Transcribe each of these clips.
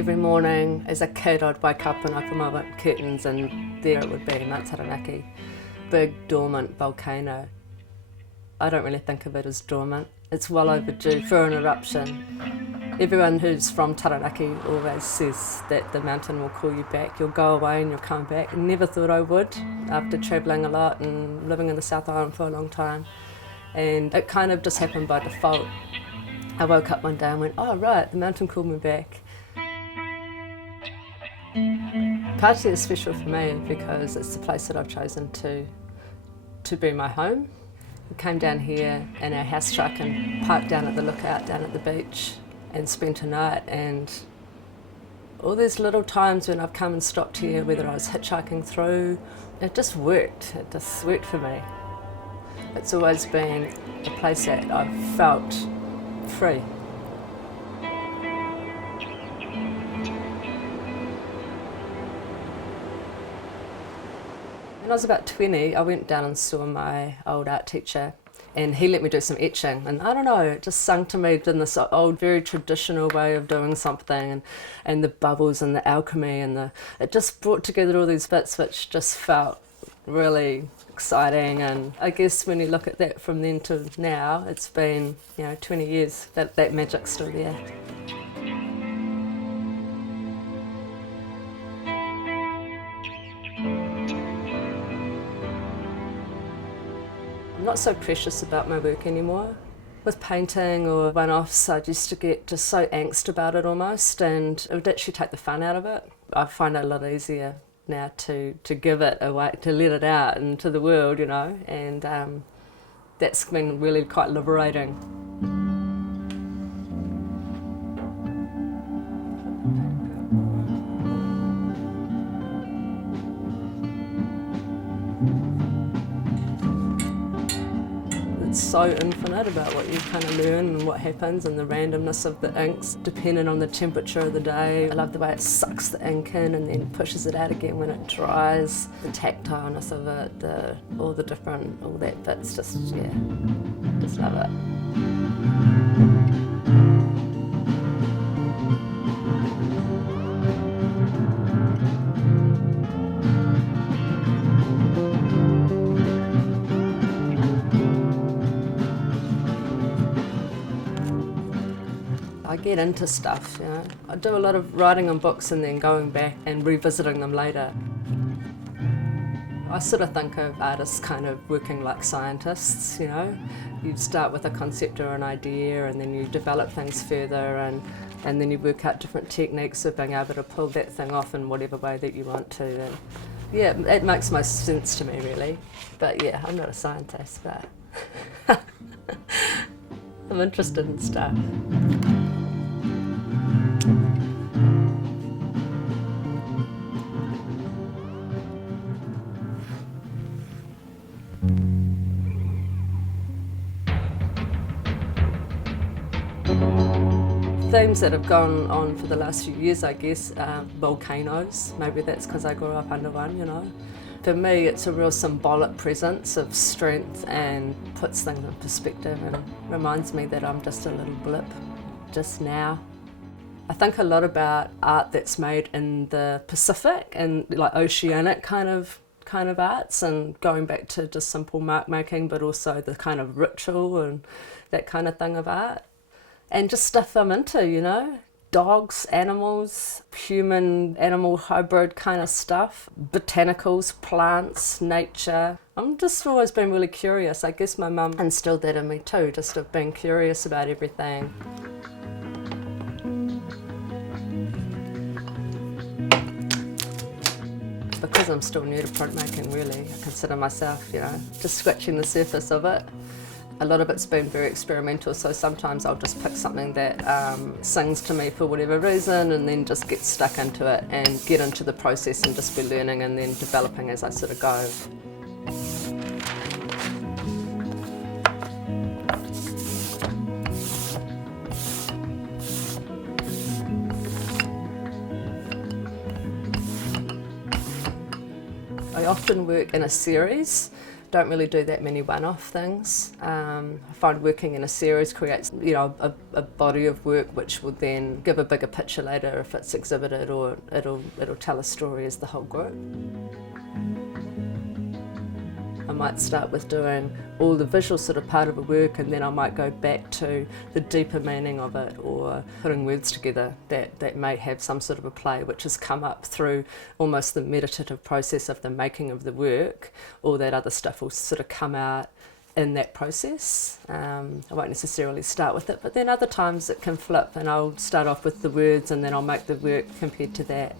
Every morning as a kid I'd wake up and open my curtains and there it would be, Mount Taranaki. Big dormant volcano. I don't really think of it as dormant. It's well overdue for an eruption. Everyone who's from Taranaki always says that the mountain will call you back. You'll go away and you'll come back. I never thought I would after travelling a lot and living in the South Island for a long time. And it kind of just happened by default. I woke up one day and went, oh right, the mountain called me back. Patea is special for me because it's the place that I've chosen to be my home. We came down here in our house truck and parked down at the lookout down at the beach and spent a night, and all these little times when I've come and stopped here, whether I was hitchhiking through, it just worked. It just worked for me. It's always been a place that I've felt free. When I was about 20, I went down and saw my old art teacher and he let me do some etching, and I don't know, it just sung to me in this old, very traditional way of doing something, and the bubbles and the alchemy and it just brought together all these bits which just felt really exciting. And I guess when you look at that from then to now, it's been 20 years, that magic's still there. I'm not so precious about my work anymore. With painting or one-offs, I used to get just so angst about it almost, and it would actually take the fun out of it. I find it a lot easier now to give it away, to let it out into the world, and that's been really quite liberating. It's so infinite about what you kind of learn and what happens, and the randomness of the inks depending on the temperature of the day. I love the way it sucks the ink in and then pushes it out again when it dries. The tactileness of it, all that bits, just love it. I get into stuff, I do a lot of writing on books and then going back and revisiting them later. I sort of think of artists kind of working like scientists, You start with a concept or an idea and then you develop things further, and then you work out different techniques of being able to pull that thing off in whatever way that you want to. And yeah, it makes most sense to me really. But yeah, I'm not a scientist, but I'm interested in stuff. Themes that have gone on for the last few years, I guess, are volcanoes. Maybe that's because I grew up under one, For me, it's a real symbolic presence of strength and puts things in perspective and reminds me that I'm just a little blip, just now. I think a lot about art that's made in the Pacific and like oceanic kind of arts, and going back to just simple mark making, but also the kind of ritual and that kind of thing of art. And just stuff I'm into, dogs, animals, human-animal hybrid kind of stuff, botanicals, plants, nature. I'm just always been really curious. I guess my mum instilled that in me too, just of being curious about everything. Because I'm still new to printmaking really, I consider myself, just scratching the surface of it. A lot of it's been very experimental, so sometimes I'll just pick something that sings to me for whatever reason and then just get stuck into it and get into the process and just be learning and then developing as I sort of go. I often work in a series. don't really do that many one-off things. I find working in a series creates, a body of work which will then give a bigger picture later if it's exhibited, or it'll tell a story as the whole group. I might start with doing all the visual sort of part of a work, and then I might go back to the deeper meaning of it, or putting words together that may have some sort of a play which has come up through almost the meditative process of the making of the work. All that other stuff will sort of come out in that process. I won't necessarily start with it, but then other times it can flip, and I'll start off with the words and then I'll make the work compared to that.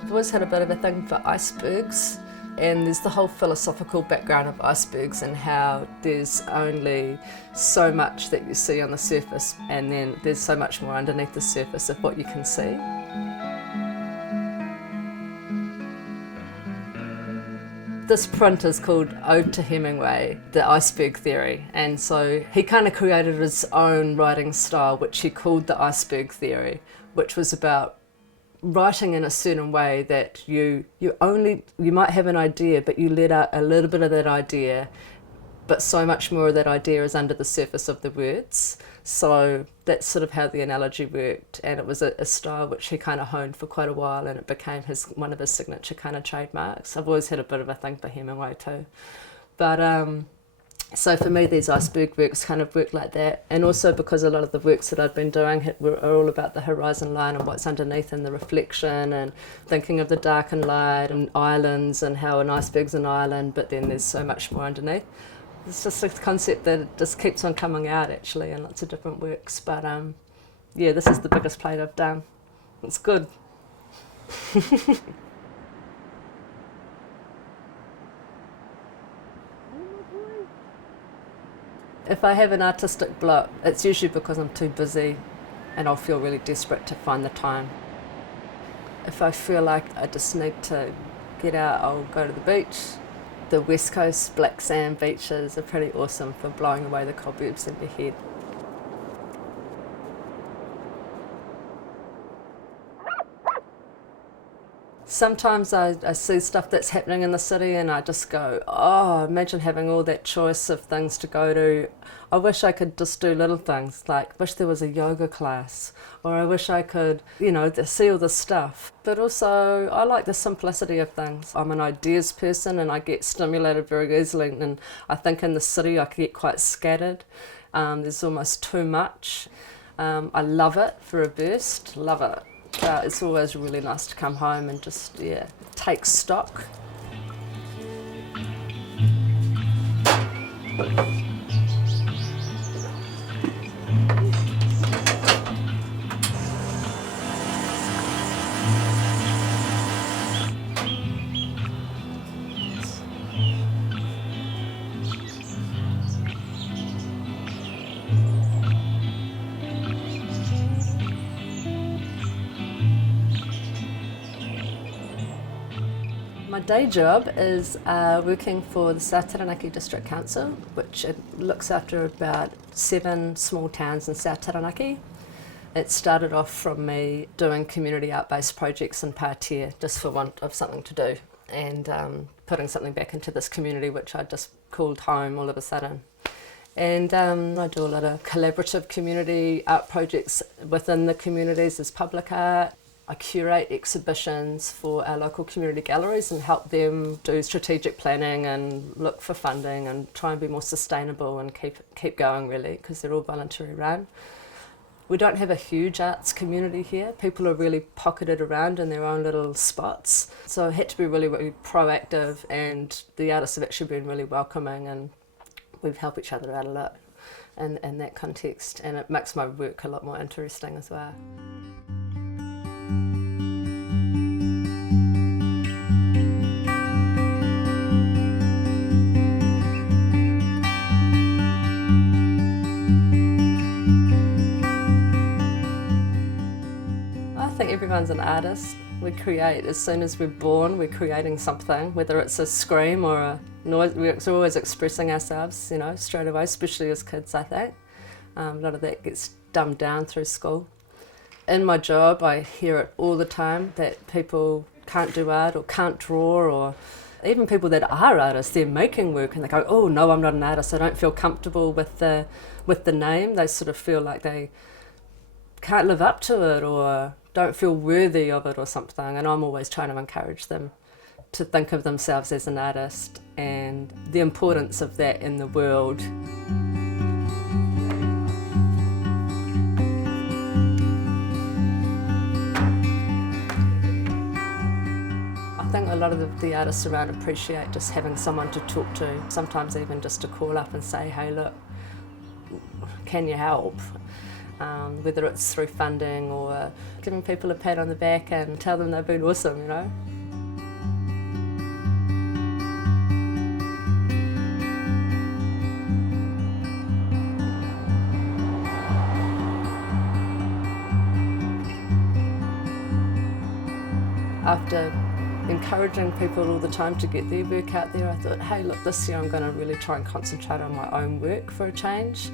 I've always had a bit of a thing for icebergs, and there's the whole philosophical background of icebergs and how there's only so much that you see on the surface, and then there's so much more underneath the surface of what you can see. This print is called Ode to Hemingway, the iceberg theory, and so he kind of created his own writing style which he called the iceberg theory, which was about writing in a certain way that you might have an idea, but you let out a little bit of that idea, but so much more of that idea is under the surface of the words. So that's sort of how the analogy worked, and it was a style which he kind of honed for quite a while, and it became one of his signature kind of trademarks. I've always had a bit of a thing for Hemingway too, but so for me these iceberg works kind of work like that, and also because a lot of the works that I've been doing are all about the horizon line and what's underneath and the reflection, and thinking of the dark and light and islands and how an iceberg's an island, but then there's so much more underneath. It's just a concept that just keeps on coming out actually in lots of different works, but yeah, this is the biggest plate I've done. It's good. If I have an artistic block, it's usually because I'm too busy and I'll feel really desperate to find the time. If I feel like I just need to get out, I'll go to the beach. The West Coast black sand beaches are pretty awesome for blowing away the cobwebs in your head. Sometimes I see stuff that's happening in the city and I just go, oh, imagine having all that choice of things to go to. I wish I could just do little things, like wish there was a yoga class, or I wish I could, see all this stuff. But also, I like the simplicity of things. I'm an ideas person and I get stimulated very easily, and I think in the city I get quite scattered. There's almost too much. I love it for a burst, love it. It's always really nice to come home and just, take stock. My day job is working for the South Taranaki District Council, which looks after about 7 small towns in South Taranaki. It started off from me doing community art-based projects in Patea, just for want of something to do, and putting something back into this community which I just called home all of a sudden. And I do a lot of collaborative community art projects within the communities as public art. I curate exhibitions for our local community galleries and help them do strategic planning and look for funding and try and be more sustainable and keep going really, because they're all voluntary run. We don't have a huge arts community here. People are really pocketed around in their own little spots. So I had to be really, really proactive, and the artists have actually been really welcoming, and we've helped each other out a lot in that context, and it makes my work a lot more interesting as well. everyone's an artist. We create as soon as we're born, we're creating something, whether it's a scream or a noise. We're always expressing ourselves, you know, straight away, especially as kids, I think. A lot of that gets dumbed down through school. In my job, I hear it all the time that people can't do art or can't draw, or even people that are artists, they're making work and they go, oh no, I'm not an artist, I don't feel comfortable with the name. They sort of feel like they can't live up to it or don't feel worthy of it or something, and I'm always trying to encourage them to think of themselves as an artist and the importance of that in the world. I think a lot of the artists around appreciate just having someone to talk to, sometimes even just to call up and say, hey look, can you help? Whether it's through funding or giving people a pat on the back and tell them they've been awesome, you know. After encouraging people all the time to get their work out there, I thought, hey look, this year I'm going to really try and concentrate on my own work for a change.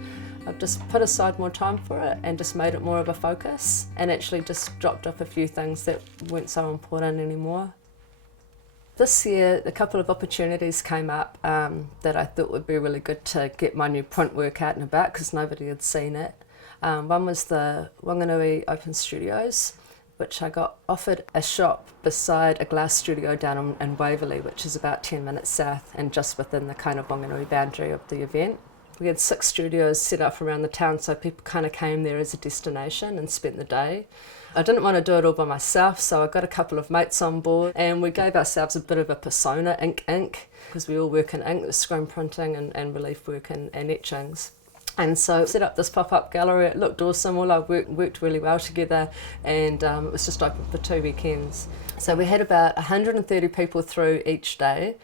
I've just put aside more time for it and just made it more of a focus, and actually just dropped off a few things that weren't so important anymore. This year a couple of opportunities came up that I thought would be really good to get my new print work out and about, because nobody had seen it. One was the Wanganui Open Studios, which I got offered a shop beside a glass studio down in Waverley, which is about 10 minutes south and just within the kind of Wanganui boundary of the event. We had 6 studios set up around the town, so people kind of came there as a destination and spent the day. I didn't want to do it all by myself, so I got a couple of mates on board and we gave ourselves a bit of a persona, ink, because we all work in ink, the screen printing and relief work and etchings. And so set up this pop-up gallery. It looked awesome, all our work worked really well together, and it was just open for 2 weekends. So we had about 130 people through each day.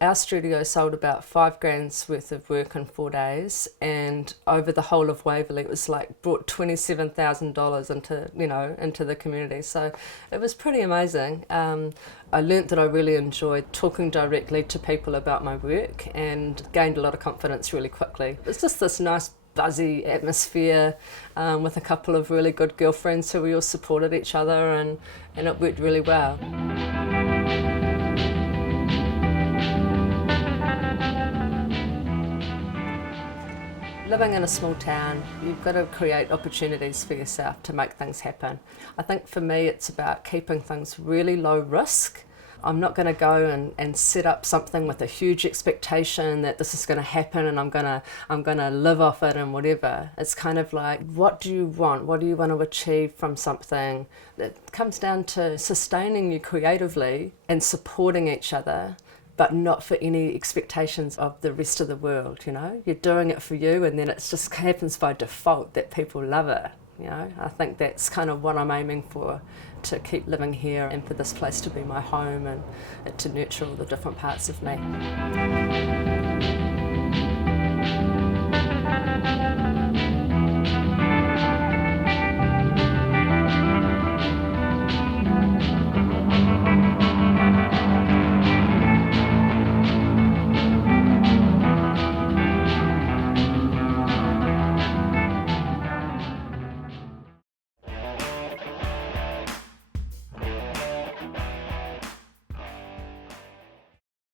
Our studio sold about $5,000 worth of work in 4 days, and over the whole of Waverley it was like brought $27,000 into the community. So it was pretty amazing. I learnt that I really enjoyed talking directly to people about my work and gained a lot of confidence really quickly. It's just this nice buzzy atmosphere with a couple of really good girlfriends who we all supported each other, and it worked really well. Living in a small town, you've got to create opportunities for yourself to make things happen. I think for me it's about keeping things really low risk. I'm not going to go and set up something with a huge expectation that this is going to happen and I'm going to live off it and whatever. It's kind of like, what do you want? What do you want to achieve from something? It comes down to sustaining you creatively and supporting each other, but not for any expectations of the rest of the world, you know? You're doing it for you, and then it just happens by default that people love it, you know? I think that's kind of what I'm aiming for, to keep living here and for this place to be my home and to nurture all the different parts of me.